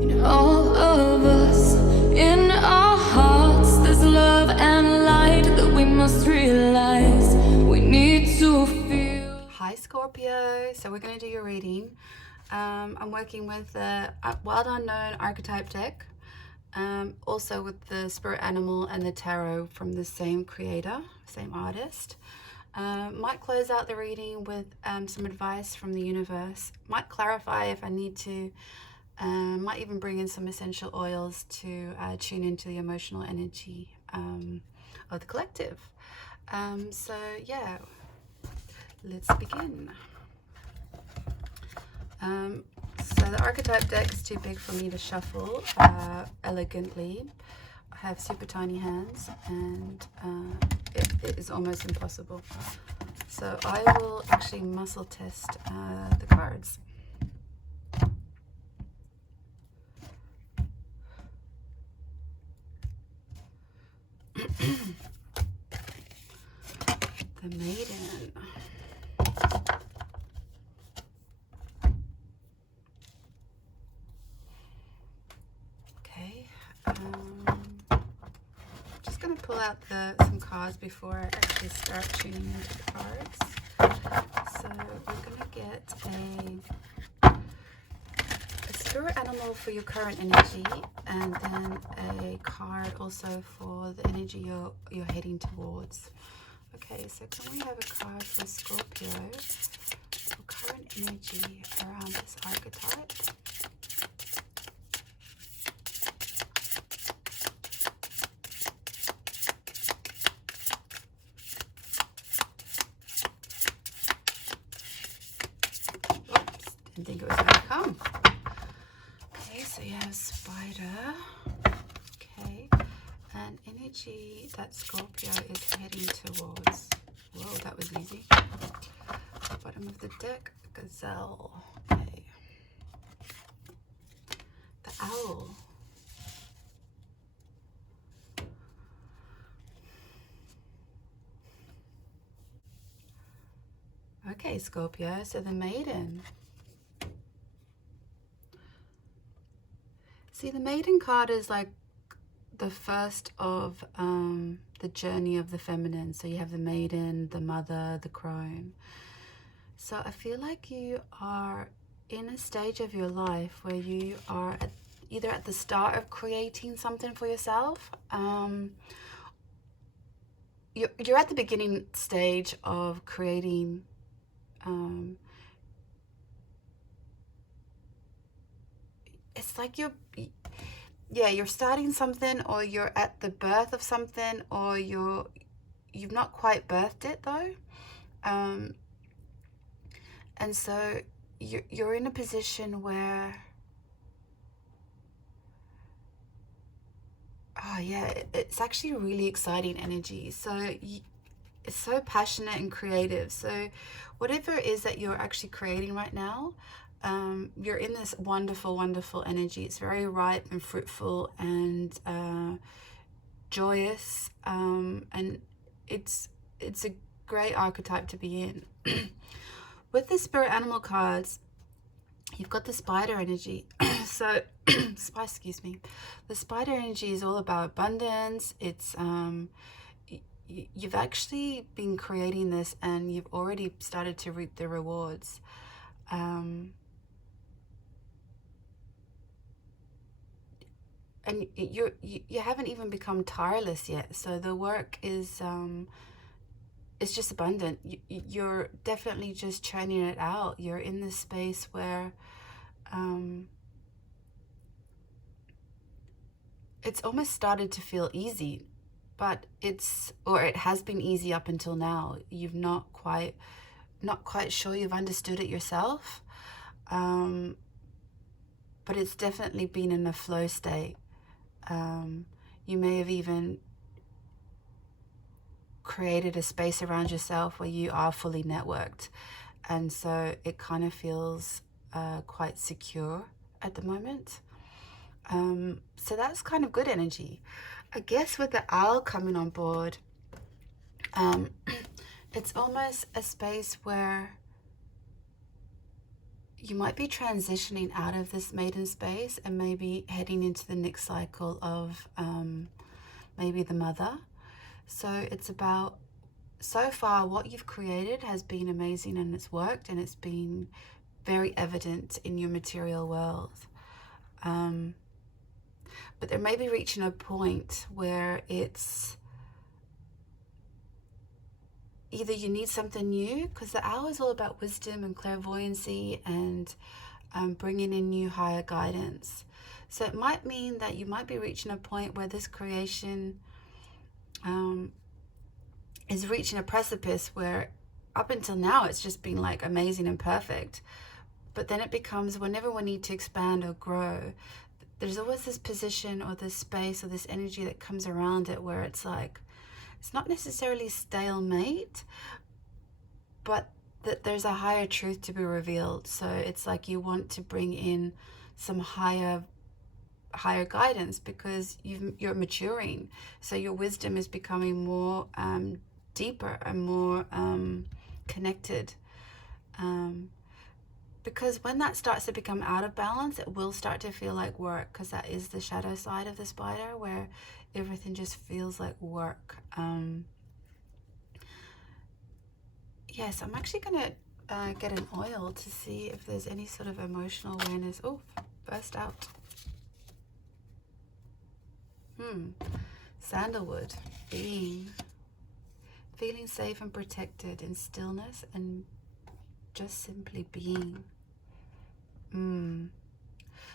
In all of us, in our hearts, there's love and light that we must realize we need to feel. Hi Scorpio, so we're going to do your reading. I'm working with the Wild Unknown archetype deck, also with the spirit animal and the tarot from the same creator, same artist. Might close out the reading with some advice from the universe, might clarify if I need to, might even bring in some essential oils to tune into the emotional energy of the collective. So yeah, let's begin. So the archetype deck is too big for me to shuffle elegantly. I have super tiny hands and it is almost impossible. So I will actually muscle test the cards. The Maiden. Okay. Just going to pull out some cards before I actually start tuning into the cards. So we're going to get a spirit animal for your current energy, and then a card also for the energy you're heading towards. Okay, so can we have a card for Scorpio for current energy around this archetype? Oops, didn't think it was going to come. Okay, so you have Spider. Okay, and energy that Scorpio is heading towards. Whoa, that was easy. Bottom of the deck, Gazelle. Okay. The Owl. Okay, Scorpio, so the Maiden. See, the Maiden card is like the first of the journey of the feminine. So you have the Maiden, the Mother, the Crone. So I feel like you are in a stage of your life where you are either at the start of creating something for yourself. You're at the beginning stage of creating it's like you're starting something, or you're at the birth of something, or you've not quite birthed it though. And so you're in a position where, oh yeah, it's actually really exciting energy. So it's so passionate and creative. So whatever it is that you're actually creating right now, you're in this wonderful, wonderful energy. It's very ripe and fruitful and joyous, and it's a great archetype to be in. With the spirit animal cards, you've got the spider energy. So, excuse me. The spider energy is all about abundance. It's you've actually been creating this, and you've already started to reap the rewards. And you haven't even become tireless yet. So the work is it's just abundant. You're definitely just churning it out. You're in this space where it's almost started to feel easy, but it has been easy up until now. You've not quite sure you've understood it yourself, but it's definitely been in a flow state. You may have even created a space around yourself where you are fully networked, and so it kind of feels quite secure at the moment. So that's kind of good energy. I guess with the Owl coming on board, it's almost a space where you might be transitioning out of this maiden space and maybe heading into the next cycle of maybe the mother. So it's about, so far what you've created has been amazing and it's worked and it's been very evident in your material world. But there may be reaching a point where it's either you need something new, because the hour is all about wisdom and clairvoyancy and bringing in new higher guidance. So it might mean that you might be reaching a point where this creation is reaching a precipice where up until now it's just been like amazing and perfect. But then it becomes, whenever we need to expand or grow, there's always this position or this space or this energy that comes around it where it's like, it's not necessarily stalemate, but that there's a higher truth to be revealed. So it's like you want to bring in some higher guidance because you're maturing. So your wisdom is becoming more deeper and more connected. Because when that starts to become out of balance, it will start to feel like work, because that is the shadow side of the spider, where everything just feels like work. Yes, I'm actually gonna get an oil to see if there's any sort of emotional awareness. Oh, burst out. Sandalwood, being, feeling safe and protected in stillness and just simply being.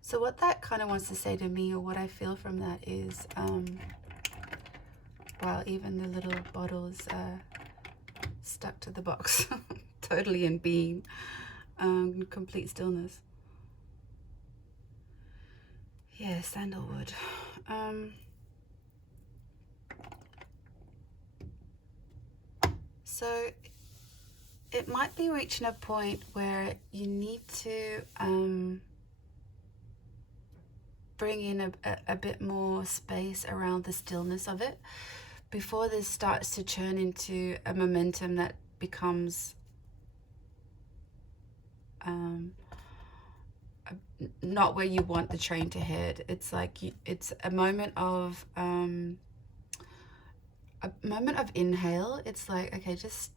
So what that kind of wants to say to me, or what I feel from that is, wow, even the little bottles stuck to the box, totally in being, complete stillness. Yeah, sandalwood. So it might be reaching a point where you need to bring in a bit more space around the stillness of it before this starts to turn into a momentum that becomes not where you want the train to head. It's like it's a moment of inhale. It's like, okay, just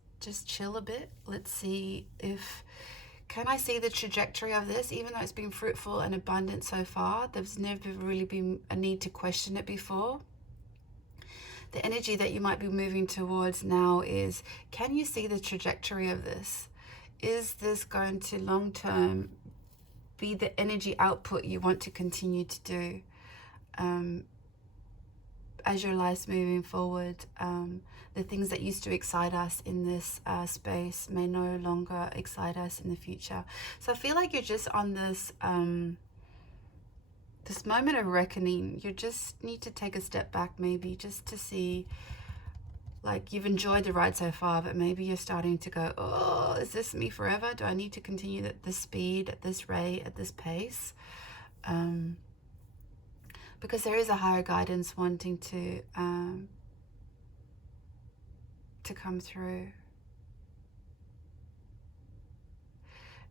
chill a bit. Let's see if, can I see the trajectory of this? Even though it's been fruitful and abundant so far, there's never really been a need to question it before. The energy that you might be moving towards now is, can you see the trajectory of this? Is this going to long term be the energy output you want to continue to do as your life's moving forward? The things that used to excite us in this space may no longer excite us in the future. So I feel like you're just on this this moment of reckoning. You just need to take a step back, maybe just to see, like, you've enjoyed the ride so far, but maybe you're starting to go, oh, is this me forever? Do I need to continue at this speed, at this rate, at this pace? Because there is a higher guidance wanting to come through.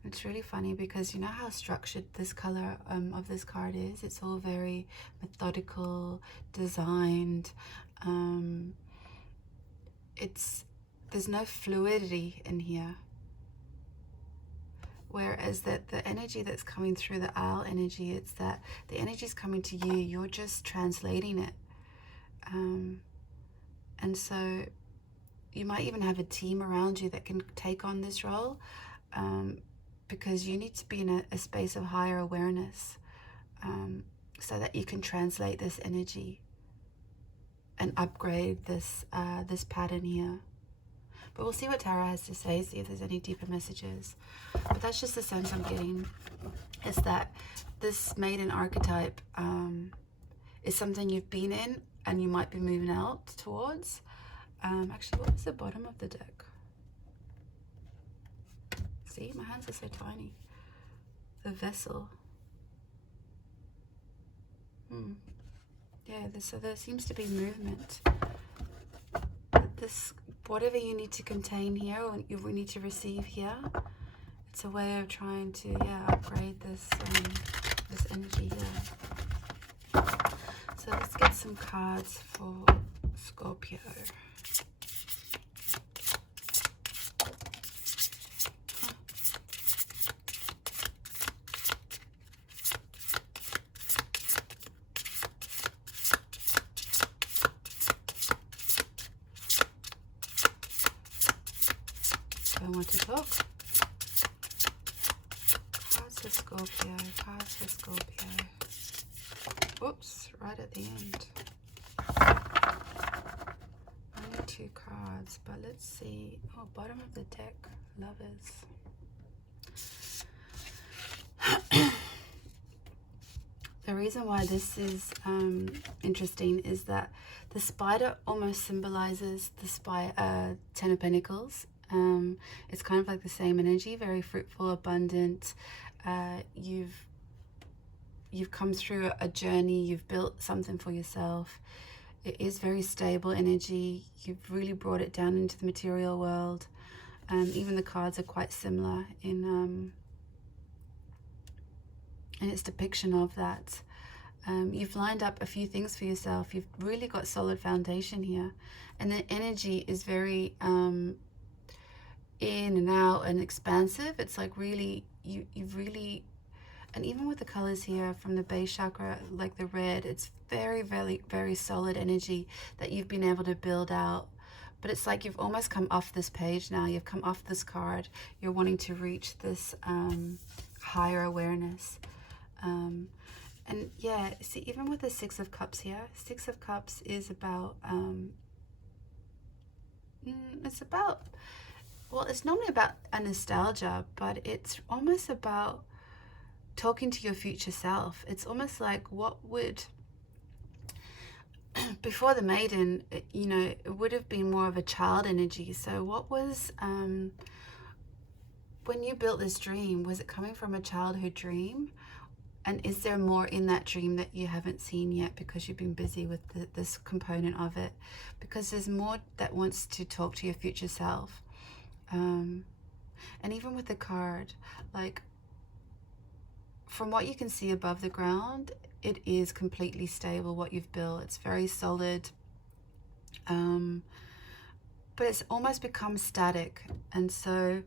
It's really funny because you know how structured this color of this card is? It's all very methodical, designed. There's no fluidity in here. Whereas that the energy that's coming through, the owl energy, it's that the energy is coming to you, you're just translating it. And so you might even have a team around you that can take on this role, because you need to be in a space of higher awareness, so that you can translate this energy and upgrade this this pattern here. But we'll see what Tarot has to say, see if there's any deeper messages. But that's just the sense I'm getting, is that this maiden archetype is something you've been in and you might be moving out towards. Actually, what was the bottom of the deck? See, my hands are so tiny. The vessel. Yeah, so there seems to be movement. This, whatever you need to contain here, or you need to receive here, It's a way of trying to, yeah, upgrade this this energy here. So let's get some cards for Scorpio. Don't want to talk. Cards for Scorpio, cards for Scorpio. Oops, right at the end. Only 2 cards, but let's see. Oh, bottom of the deck, Lovers. The reason why this is interesting is that the spider almost symbolizes the Ten of Pentacles. It's kind of like the same energy, very fruitful, abundant. You've come through a journey, you've built something for yourself. It is very stable energy. You've really brought it down into the material world. Even the cards are quite similar in its depiction of that. You've lined up a few things for yourself. You've really got solid foundation here. And the energy is very in and out and expansive. It's like really, you've really, and even with the colors here from the base chakra, like the red, it's very, very, very solid energy that you've been able to build out. But it's like you've almost come off this page now. You've come off this card. You're wanting to reach this higher awareness. And yeah, see, even with the 6 of Cups here, 6 of Cups is about, well, it's normally about a nostalgia, but it's almost about talking to your future self. It's almost like what would, before the Maiden, you know, it would have been more of a child energy. So what was, when you built this dream, was it coming from a childhood dream? And is there more in that dream that you haven't seen yet because you've been busy with this component of it? Because there's more that wants to talk to your future self. And even with the card, like, from what you can see above the ground, it is completely stable, what you've built. It's very solid. But it's almost become static. And so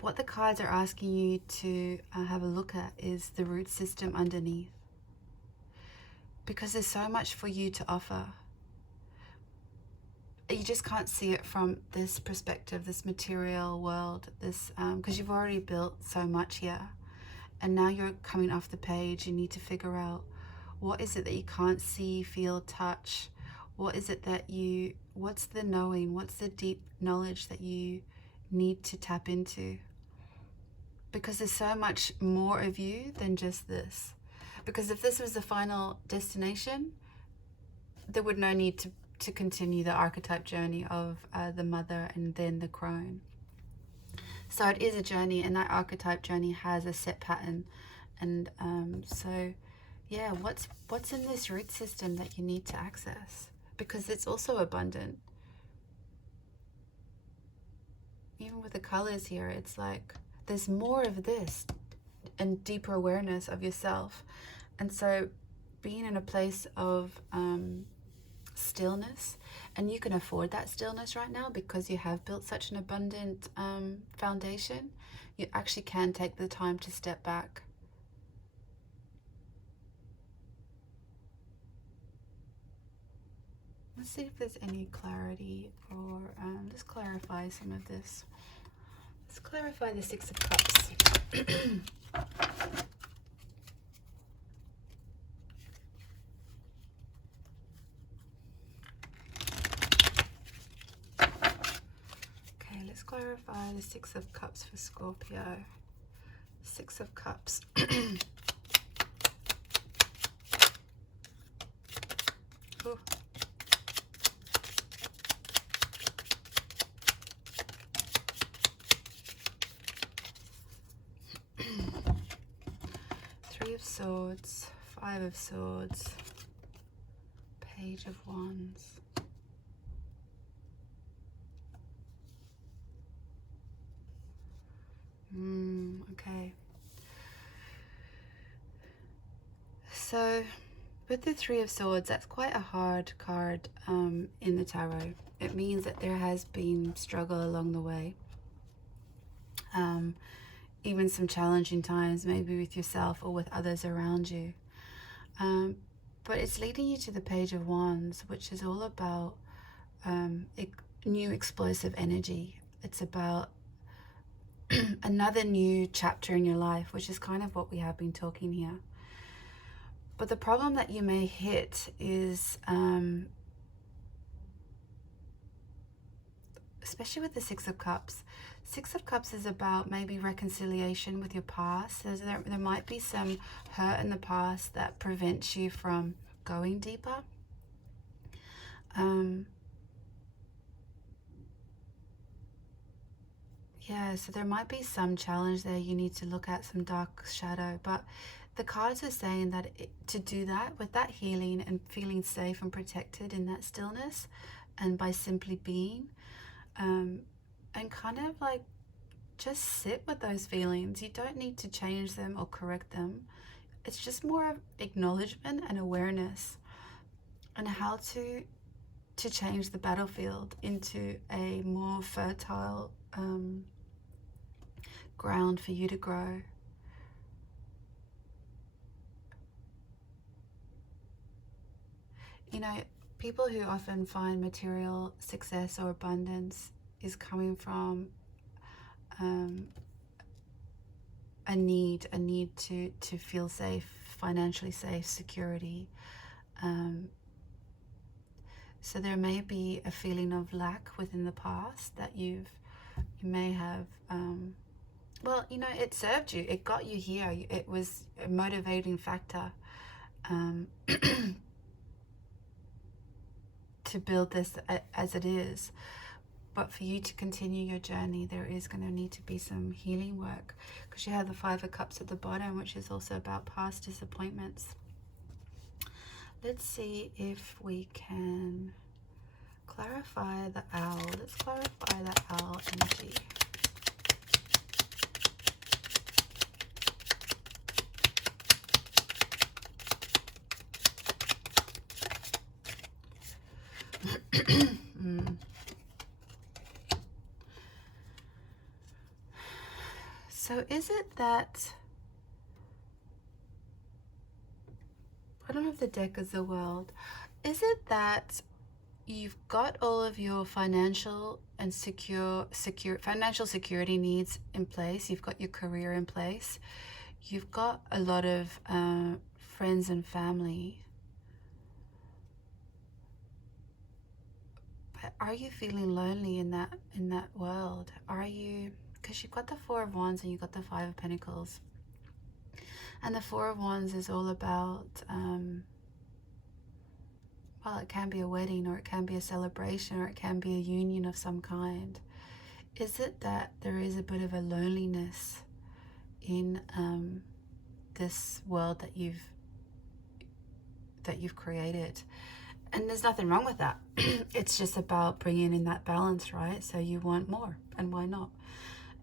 what the cards are asking you to have a look at is the root system underneath. Because there's so much for you to offer. You just can't see it from this perspective, this material world, this because you've already built so much here. And now you're coming off the page. You need to figure out, what is it that you can't see, feel, touch? What is it that what's the knowing? What's the deep knowledge that you need to tap into? Because there's so much more of you than just this. Because if this was the final destination, there would no need to continue the archetype journey of the mother and then the crone. So it is a journey, and that archetype journey has a set pattern. And so, yeah, what's in this root system that you need to access? Because it's also abundant. Even with the colors here, it's like there's more of this and deeper awareness of yourself. And so being in a place of stillness, and you can afford that stillness right now because you have built such an abundant foundation, you actually can take the time to step back. Let's see if there's any clarity, or let's clarify some of this. Let's clarify the 6 of Cups. Okay, let's clarify the 6 of Cups for Scorpio. 6 of Cups. Ooh. Three of Swords, 5 of Swords, Page of Wands. Okay. So with the Three of Swords, that's quite a hard card in the tarot. It means that there has been struggle along the way. Even some challenging times, maybe with yourself or with others around you. But it's leading you to the Page of Wands, which is all about new explosive energy. It's about another new chapter in your life, which is kind of what we have been talking here. But the problem that you may hit is, especially with the Six of Cups. Six of Cups is about maybe reconciliation with your past. There might be some hurt in the past that prevents you from going deeper. Yeah, so there might be some challenge there. You need to look at some dark shadow, but the cards are saying that to do that, with that healing and feeling safe and protected in that stillness, and by simply being, and kind of like just sit with those feelings. You don't need to change them or correct them. It's just more of acknowledgement and awareness, and how to change the battlefield into a more fertile ground for you to grow. You know, people who often find material success or abundance is coming from a need to feel safe, financially safe, security. So there may be a feeling of lack within the past that you may have, well, you know, it served you, it got you here, it was a motivating factor to build this as it is. But for you to continue your journey, there is going to need to be some healing work, because you have the Five of Cups at the bottom, which is also about past disappointments. Let's see if we can clarify the owl. Let's clarify the owl energy. So is it that, I don't know if the deck is the world, is it that you've got all of your financial and financial security needs in place, you've got your career in place, you've got a lot of friends and family, but are you feeling lonely in that world? Are you, because you've got the Four of Wands and you've got the Five of Pentacles, and the Four of Wands is all about well, it can be a wedding, or it can be a celebration, or it can be a union of some kind. Is it that there is a bit of a loneliness in this world that you've created? And there's nothing wrong with that. It's just about bringing in that balance, right? So you want more, and why not?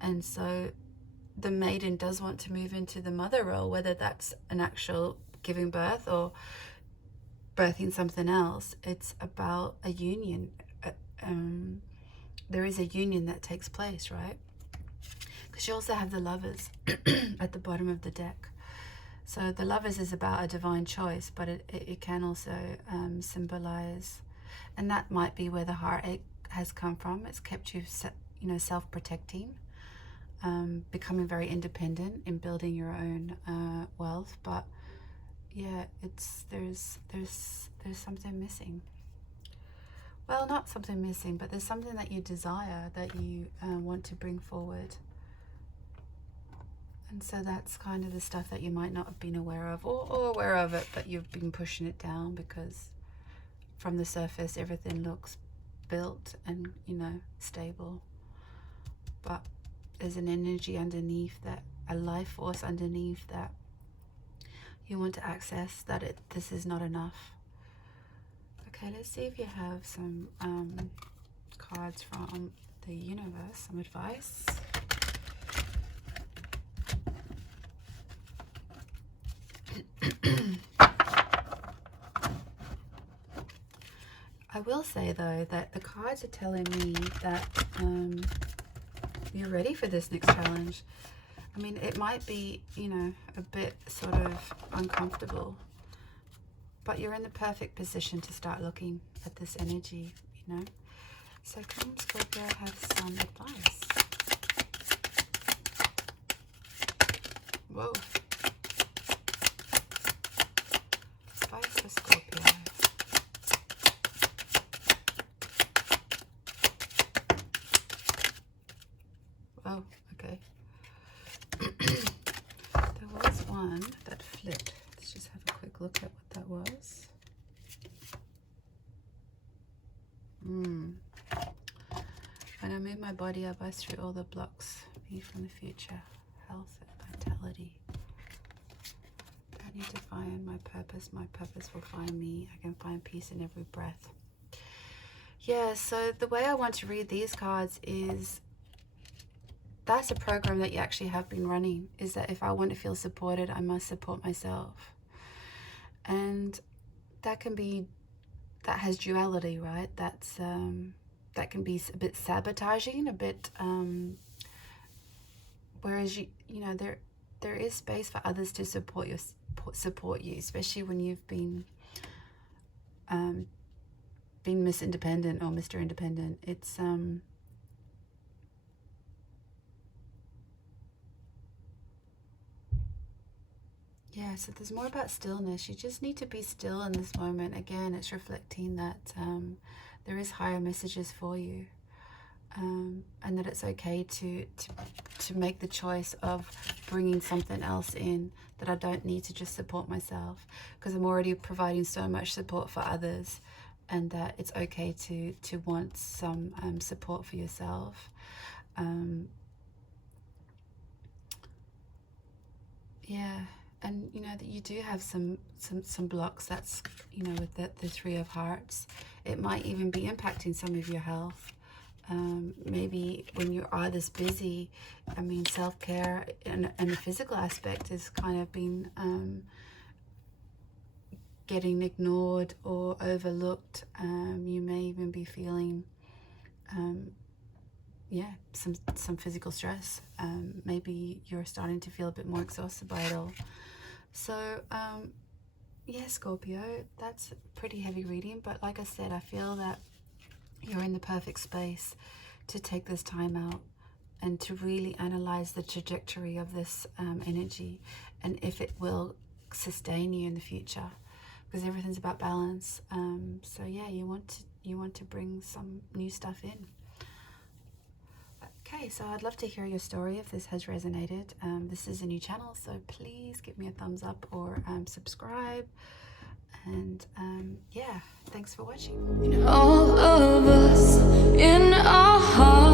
And so the maiden does want to move into the mother role, whether that's an actual giving birth or birthing something else. It's about a union. There is a union that takes place, right? Because you also have the Lovers at the bottom of the deck. So the Lovers is about a divine choice, but it can also symbolize, and that might be where the heartache has come from. It's kept you, you know, self-protecting, becoming very independent in building your own wealth. But yeah, there's something missing. Well, not something missing, but there's something that you desire, that you want to bring forward. And so that's kind of the stuff that you might not have been aware of, or aware of it, but you've been pushing it down, because from the surface everything looks built and, you know, stable. But there's an energy underneath, that a life force underneath, that you want to access, that this is not enough. Okay, let's see if you have some cards from the universe, some advice. I will say though that the cards are telling me that you're ready for this next challenge. I mean, it might be, you know, a bit sort of uncomfortable, but you're in the perfect position to start looking at this energy, you know. So come, Scorpio, have some advice. Whoa. Advice for Scorpio. Oh, okay. There was one that flipped. Let's just have a quick look at what that was. When I move my body, I bust through all the blocks. Me from the future. Health and vitality. I need to find my purpose. My purpose will find me. I can find peace in every breath. Yeah, so the way I want to read these cards is that's a program that you actually have been running, is that if I want to feel supported, I must support myself. And that can be, that has duality, right? That's that can be a bit sabotaging, a bit whereas you know there is space for others to support you, especially when you've been Miss Independent or Mr. Independent. It's yeah, so there's more about stillness. You just need to be still in this moment. Again, it's reflecting that there is higher messages for you, and that it's okay to make the choice of bringing something else in, that I don't need to just support myself because I'm already providing so much support for others, and that it's okay to want some support for yourself. Yeah. And you know that you do have some blocks. That's, you know, with the Three of Hearts, it might even be impacting some of your health. Maybe when you are this busy, I mean, self-care and the physical aspect is kind of been getting ignored or overlooked. You may even be feeling yeah, some physical stress. Maybe you're starting to feel a bit more exhausted by it all. So yeah, Scorpio, that's a pretty heavy reading, but like I said, I feel that you're in the perfect space to take this time out and to really analyze the trajectory of this energy, and if it will sustain you in the future, because everything's about balance. So yeah, you want to bring some new stuff in. Okay, so I'd love to hear your story if this has resonated. This is a new channel, so please give me a thumbs up or subscribe. And yeah, thanks for watching. All of us in our hearts.